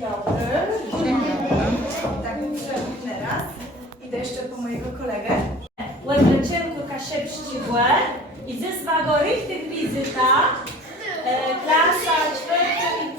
Dobry. Tak, przewidnę raz. Idę jeszcze po mojego kolegę. Łebecienko się ścisłe i ze swego richtig wizyta e, klasa czwarta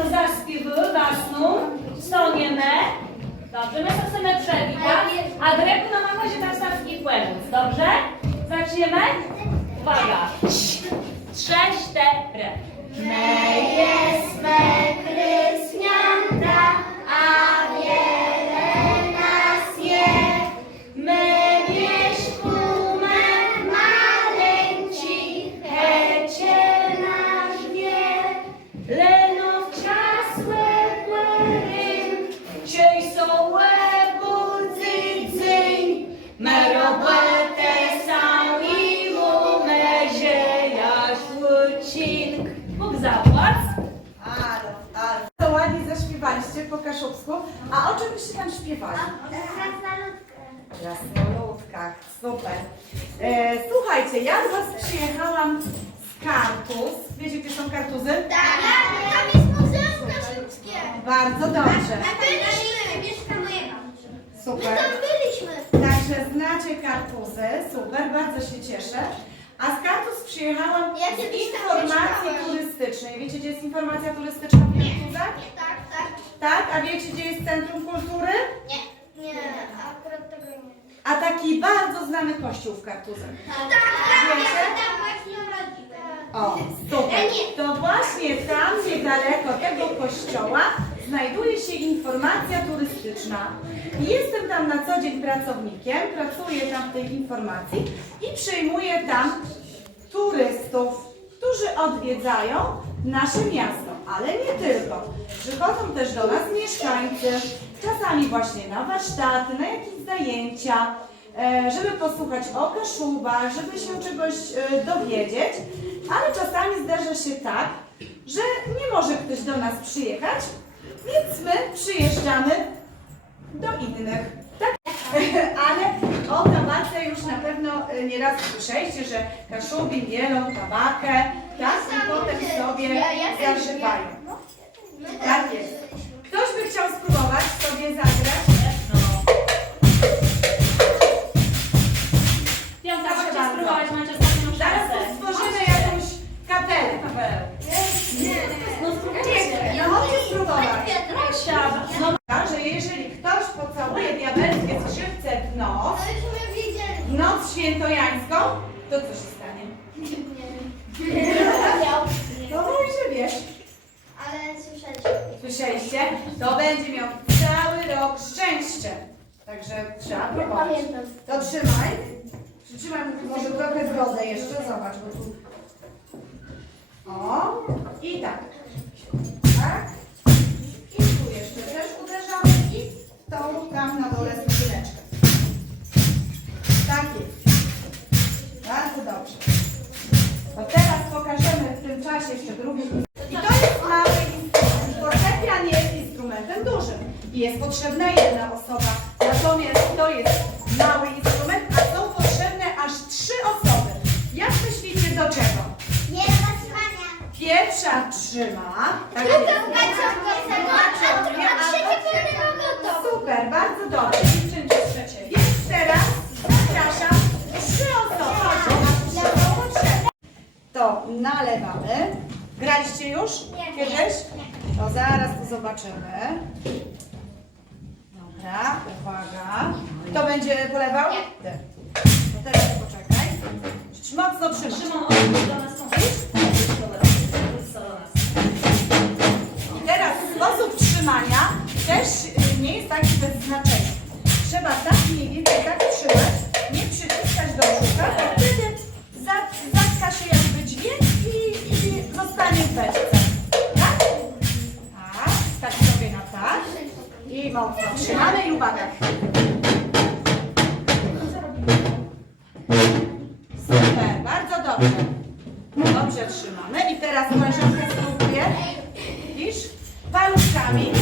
piątno zaśpiewy, wasną, stoniemy. Dobrze, my co chcemy przewitać, a dreku na mamozie tam stawki płynąc, dobrze? Zaczniemy? Uwaga. Trześć, cztery. My jesteśmy Krysnianta, zaśpiewaliście po kaszubsku. A o czym byście tam śpiewali? Jasnoludkach, super. E, słuchajcie, ja do Was przyjechałam z Kartus. Wiecie, gdzie są kartuzy? Tak, tam jest muzeum kaszubskie. Bardzo dobrze. Mieszka moja babcia. My Super. tam byliśmy. Także znacie kartuzy, super, bardzo się cieszę. A z Kartus przyjechałam Ja z tam informacji turystycznej. Wiecie, gdzie jest informacja turystyczna w Kartuzach? Tak, tak. Tak? A wiecie, gdzie jest Centrum Kultury? Nie. Nie, akurat tego nie. A taki bardzo znany kościół w Kartuzach. Tak, tak, Wiecie? ja tam właśnie urodziłem. O, super. To właśnie tam, niedaleko tego kościoła, znajduje się informacja turystyczna. Jestem tam na co dzień pracownikiem, pracuję tam w tej informacji i przyjmuję tam turystów, którzy odwiedzają nasze miasto, ale nie tylko. Przychodzą też do nas mieszkańcy, czasami właśnie na warsztaty, na jakieś zajęcia, e, żeby posłuchać o Kaszubach, żeby się czegoś e, dowiedzieć, ale czasami zdarza się tak, że nie może ktoś do nas przyjechać, więc my przyjeżdżamy do innych. Tak? Ale o tabace już na pewno e, nieraz słyszeliście, że Kaszubin bielą tabakę, tak? I potem sobie zażywają. Tak jest. Ktoś by chciał spróbować sobie zagrać? Piąta, Proszę chodźcie spróbować, macie ostatnią Zaraz szansę. stworzymy jakąś kapelę. No spróbujcie. No chodźcie spróbować. Prosia, no Że jeżeli ktoś pocałuje diabelskie skrzywce w nos, To już my wiedzieli. w noc świętojańską, to co się stanie? No mówi, że wiesz. Ale słyszeliśmy. Słyszeliście? To będzie miał cały rok szczęście. Także trzeba próbować. To trzymaj. Przytrzymaj może trochę brodę jeszcze, zobacz, bo tu. I tak. Tak. I tu jeszcze też uderzamy i tą tam na dole skrzyneczkę. Tak jest. Bardzo dobrze. To teraz pokażemy w tym czasie jeszcze drugi. I to jest mały instrument. Fortepian jest instrumentem dużym i jest potrzebna jedna osoba. A druga gotowa. Super, bardzo dobrze. Dziewczynki. Więc teraz zapraszam trzy osoby. Chodźcie, na. To nalewamy. Graliście już Nie. kiedyś? To zaraz tu zobaczymy. Dobra, uwaga. Kto będzie polewał? Ty. To teraz poczekaj. Mocno trzymaj. Szymon, do nas mniej więcej tak trzymać, nie przyciskać do brzucha, bo wtedy za- zatka się jakby dźwięk i, i zostanie w beczce. Tak? Tak, tak sobie na tak. I mocno trzymamy i uwaga. Super, bardzo dobrze. Dobrze trzymamy i teraz koleżanka spróbuje Paluszkami.